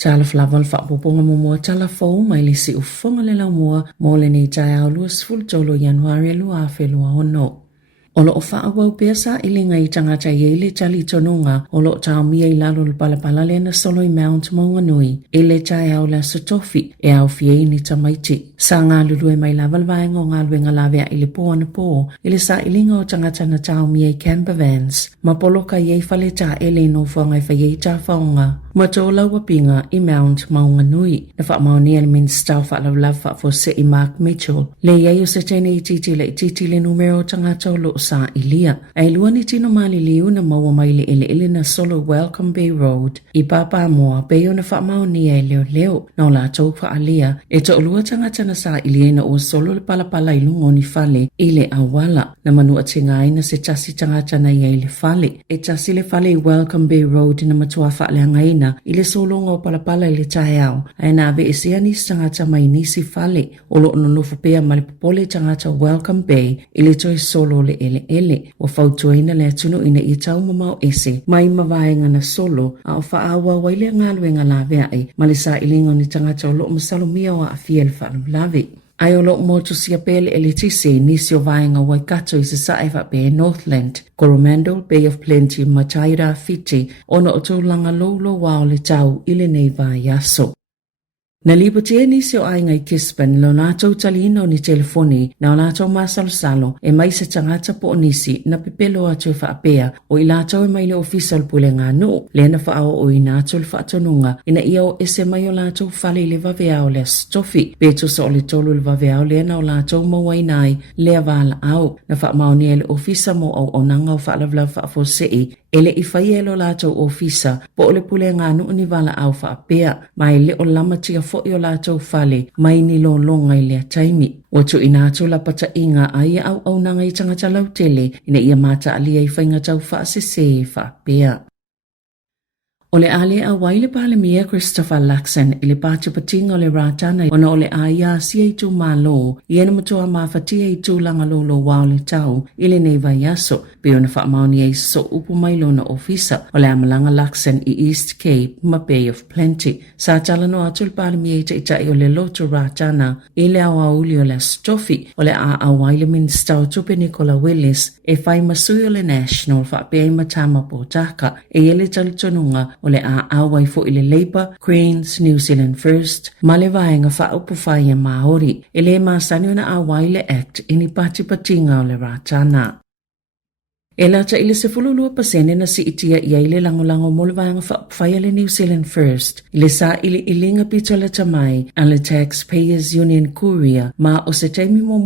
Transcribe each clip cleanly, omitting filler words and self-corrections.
Tala flaval whaapoponga mo tala fau mai le si ufonga le lau mua mo le nei tai au luas full tolo Januari lua awhelua ono. Olo o whaawau pesa ilinga I tangata iele tali tonunga olo tau mia I lalo le palapala le na solo I Mount Maunganui e le tai au la sotofi e au fiei ni tamaiti. Sa ngā lulu e mai laval vaenga o ngā luenga lavea I le po ana po ile sa ilinga o tangata na tau mia I camper vans ma poloka iei fale ta ele no whanga I whaiei ta whaonga. Ma tō laua pinga I Mount Maunganui na whaamaoni ele min stau whaalawlaw whaafo se I Mark Mitchell le iei o se tene I titi le numero tangata o lo sa ilia. Ai lua ni tino mali liu na maua mai le ele na solo Welcome Bay Road I papa moa peo na whaamaoni e leo na o la tau whaalia e to lua tangata na sa ilia na o solo le palapala I lungo ni fale I le awala na manua tingai na se tasi tangata na iei le fale e tasi le fale I Welcome Bay Road na matua whaale ngaina I le solonga o palapala I le tae au ai na ave e sea ni tangata mai nisi fale o lo no nofo pea mali popole tangata Welcome Bay I le toi solo le ele o fautuaina le atunu ina I tau mamau ese mai mawaenga na solo a o whaawa waile ngaluenga lavea ai mali sa ilinga ni tangata o lo masalomia o a fiel whaalu lave. Ai o lo moto sia pele ele tise nisi o vaenga Waikato I se saewa pe Northland, Coromandel, Bay of Plenty, Mataira, Fiti, ono o tūlanga lolo wao le tau I le nei vaiaso. Na lipotie nisi o ainga I Kispan lo nato talino ni telefoni na o nato masalo e mai se tangata po nisi na pipelo atu whaapea o I lato e mai le official pule ngā no le na whaao o I nato le whaatonunga ina ia o ese mai o lato whale le vaveao le stofi beto sa o le tolu le vaveao le na o lato mawainai le avala au na whaamaoni e le ofisa mo au onanga o whaalavla whaafosei ele I whaielo lato ofisa po o le pule ngā no ni vala au whaapea mai le o lamatia fo'i o lātou whale mai ni lo longa I lea taimi. O tu ina atu la pata inga a ia au nanga I tangata lautele ina ia mata alia I whainga tau whaasese whaapea. O le ale a waile pale mia Christopher Laxon I le pātu patinga o le rātana ona o le a ia sia I tū mālo I ena matua mawhatia I tū langa lolo wao le tau I le nei vaiaso pe ona whaamaoni e so upu mailo na ofisa o le amalanga Laxon I East Cape ma Bay of Plenty. Sa talano atu le pale mia itai o le loto rātana I le awa uli o le stofi o le a waile minista o tupe Nicola Willis e whai masui o le National whaapea I matama po taka e ele talitonunga o le a awai fo I le Labour, Greens, New Zealand First, ma le vaenga whaupu whai e Māori, e le māsani o na awai le Act ini pati patinga o le rātana. E lata I le 12% na si itia ia I le langolango mo le vaenga whai le New Zealand First, I le sa ili ilinga pito le tamai a le Taxpayers Union Courier, ma o se taimi mo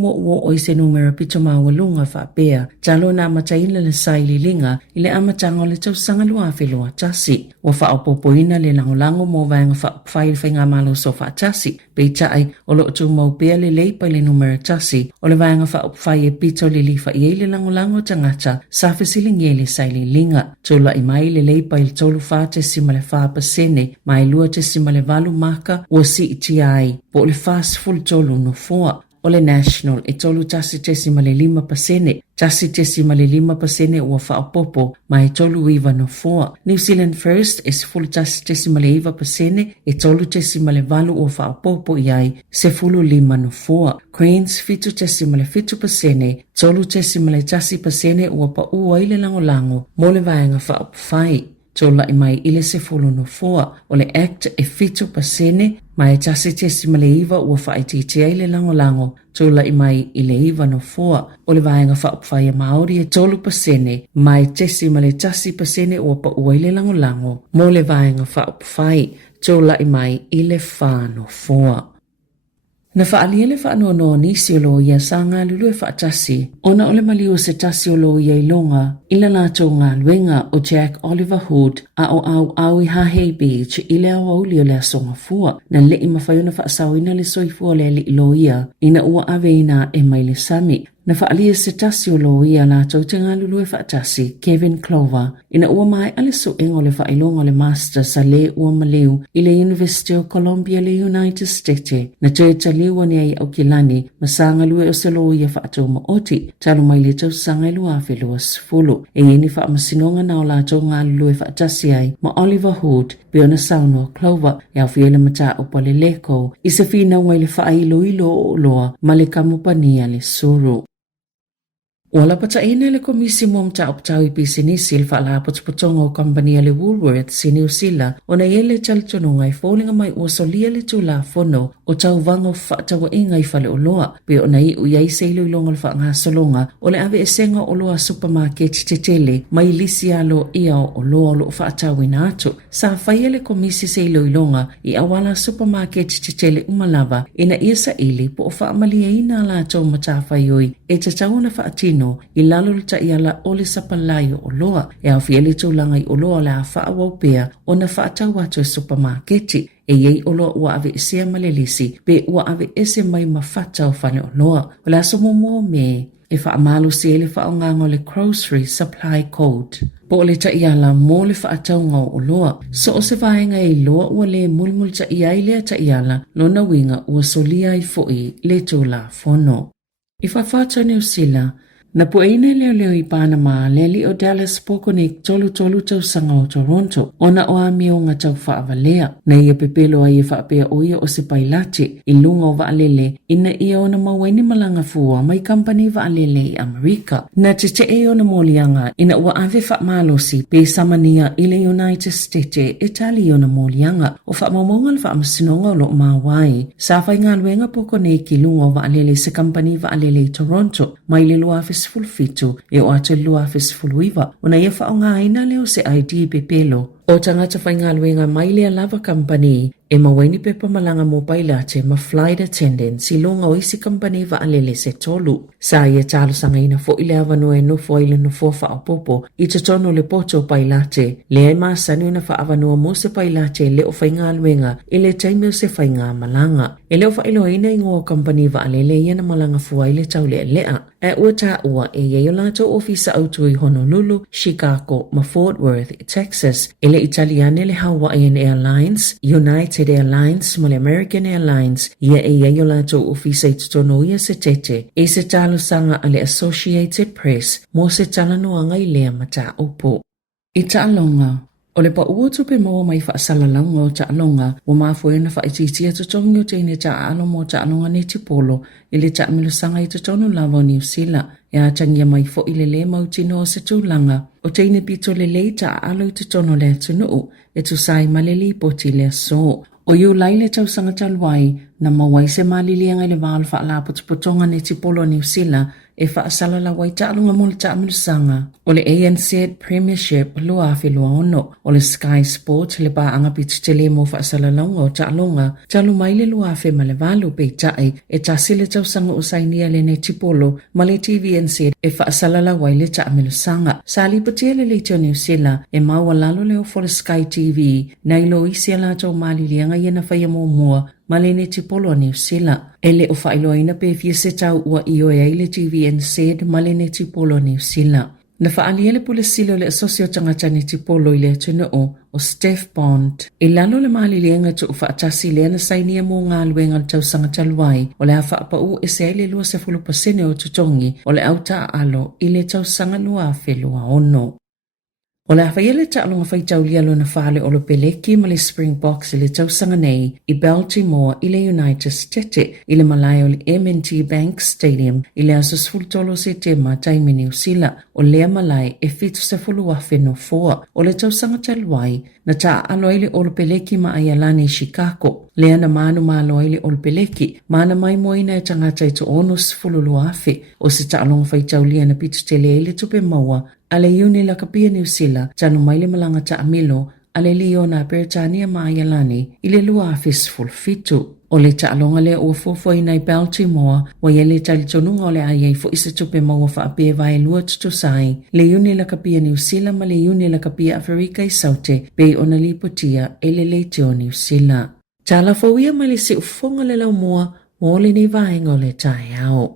o I se numero pito mawalunga whaapea, talo na mataina le sa ili linga I le amatanga o le tausanga lua whelua tasi, o whaapopoina le langolango mo vaenga whai le whainga malo so whaatasi, peitai o lo tu maupea le leipa le numero tasi, o le vaenga whai e pito le lifa I le langolango tangata, sa fesilingi le saili linga. Tula I mai le leipa il tolu whate sima le whaapasene, mai lua te sima le valu maka o si iti ai, po le fast full tolu no foa. O le National e tolu tasi te sima le 5%, tasi te sima le 5% ua whaapopo, mai tolu iwa no foa. New Zealand First e se fulu tasi te sima le 5%, e tolu te sima le valu ua whaapopo iai, se fulu 5 no foa. Greens fitu te sima le 5%, tolu te sima le tasi % ua pa ua I le langolango, mo le vaenga whaapwhai. Tola I mai ile se fulu no foa, o le Act e 5%, mai tasi te sima le iwa ua whaititia I le langolango, tola I mai ile iwa no foa, o le vaenga whaapwhai a Māori e 12%, mai te sima le tasi % ua pa ua I le langolango, mo le vaenga whaapwhai, tola I mai ile wha no foa. Na whaalia le whaanono nisi o lo ia sa ngā lulu e whaatasi. Ona ole maliu se tasi o lo ia I longa, ila lato ngā luenga o Jack Oliver Hood a o au I Hahei Beach I le au auli o le asonga fua. Na le I mawhaiona whaasawina le soifua le li lo ia, ina ua aveina e mai le sami. Na whaalia se tasi o lo ia la tau te ngā lulu e whaatasi, Kevin Clover, ina ua mai aliso ingo le whailonga le master sa le ua maliu i le University of Columbia le United States. Na tue ta liwa ni ai au kilani, masanga lue o se lo ia whaatau ma oti, talo mai le tau sanga lua afe lua sifulu. E ini wha masinonga na o la tau ngā lulu e whaatasi ai, ma Oliver Hood, Biona Sāmoa Clover, e au fiele mata o pale leko, i se fina ngai le whailo ilo o loa, ma le kamupania le suru. Wala pata ina le komisi mo mta optau i pisinisi il whaala potopotonga o kompania le Woolworths i New Zealand o na yele talitonunga i fōlinga mai ua solia le tūla fono o tau vango whaatawa inga i whale o loa pe o na i u iai seilu i longa le whaanga solonga o le ave esenga o loa supermarket te tele mai lisi alo ia o loa o lo whaatau ina atu. Sa whaia le komisi seilu i longa i awala supermarket te tele umalava ina ia sa ili po o whaamalia ina la tau matawhaioi e te tauna whaatino i lalo le ta iala o le sapalaio o loa e au fiele tūlanga i o loa le a whaawau pea o na whaatau atu e supermarketi e iei o loa ua ave esea malelisi pe ua ave ese mai mawhata o whane o loa. O le aso momo me e whaamalu si e le whaongango le Grocery Supply Code. Po o le ta iala mo le whaatau ngau o loa. So o se vaenga i loa ua le mulmul ta iai lea ta iala lo na winga ua solia i foi le tūla fono. I whawhata New Zealand, na pueina leo i Panama le li o Dallas poko ni tolu tau sanga o Toronto ona o amio nga tau whaavalea na ia pepelo a ia whaapea o ia o se pailate i lunga o vaalele ina ia o na mawaini malanga fua mai company vaalele i Amerika na te e o na molianga ina ua ave whaamalosi pe samania i le United States Itali o na molianga o whaamamonga le whaamasinonga o lo mawai sa whai ngā luenga poko ni ki lunga o vaalele se company vaalele i Toronto mai le lua fulfitu e o atu lua fulwiva ona ia whaonga ina leo se ID pepelo o tangata whainga luenga mai lea lava company e mawaini pepa malanga mo pailate ma flight attendants i longa o isi company vaalele se tolu. Sa ia talo sanga ina fo ile avanoa e no fo ile no fo whaopopo i te tono le poto pailate le ai maasanu na wha avanoa mo se pailate leo whainga luenga i le taimeo se whainga malanga. E leo whailo ina ingoa company vaalele ia na malanga fua ile tau lea lea. E ua ta ua e yeo lato ofisa autu i Honolulu, Chicago, ma Fort Worth, Texas, ele Italiane le Hawaiian Airlines, United Airlines, ma le American Airlines, ia e yeo lato ofisa i tutono ia se tete, e se talo sanga ale Associated Press, mo se talanoanga i lea mata upo. I taalonga, o le pa ua tupe maua mai whaasalalanga o taalonga, wa maafo ena whaititia tutongi o teine taalo mo taalonga ne tipolo, i le taamilo sanga i tutono lava o New Zealand, e atangia mai fo i le mautino o se tūlanga, o teine pito le taalo i tutono le atunuu, e tu sai maleli poti le so. O iu laile tau sanga talwai, na mawai se malilianga i le vaalu whaala potopotonga ne tipolo o New Zealand, e whaasalala wai taalunga mo le taamilu sanga. O le ANZ Premiership lua afi lua ono. O le Sky Sport le paanga pitu tele mo whaasalalanga o taalunga. Talu mai le lua afi ma le valu pe tae e tasile tau sanga usainia le ne tipolo ma le TVNZ e whaasalala wai le taamilu sanga. Sali patia le leitio New Zealand e maua lalo leo for le Sky TV na ilo isi ala tau malilianga iena whaia mua malene tipolo a New Zealand. Ele o whailoa ina pe fia se tau ua io e aile TVNZ malene tipolo a New Zealand. Na whaalia le pule silo le asosio tangata ni tipolo i le atuna o Steph Bond. E lalo le malilianga tu whaatasi le ana sainia mo ngā luenga le tau sanga taluai o le a whaapa u e se aile lua se fulupasene o tutongi o le auta alo i le tau sanga lua a whelua ono. O le hawaiele taalonga whaitaulia lo na whale o lo peleki ma le Springboks i le tausanga nei i Baltimore i le United States i le malai o le M&T Bank Stadium i le asos fultolo se tema taimi New Zealand o lea malai e fitu se fulu afe no foa o le tausanga taluai na taa aloai le o lo peleki ma ayalane Chicago. Lea na manu ma aloai le o lo peleki mana mai moina e tangata i to onus fululu afe o se taalonga whaitaulia na pitu tele ele tupe maua ale iuni la kapia New Zealand tanu maile malanga ta amilo ale lio na Britania maayalani ile lua afis fulfitu. O le taalonga le o fofo i Baltimore wa yele talitonunga o le ayai fo isa tupe maua whaape vai lua tutusai le iuni la kapia New Zealand ma le iuni la kapia Afrika i saute pe ona lipotia ele le teo New Zealand. Tala fo ia ma le se ufonga le lau mua mo le ni vaenga o le tae ao.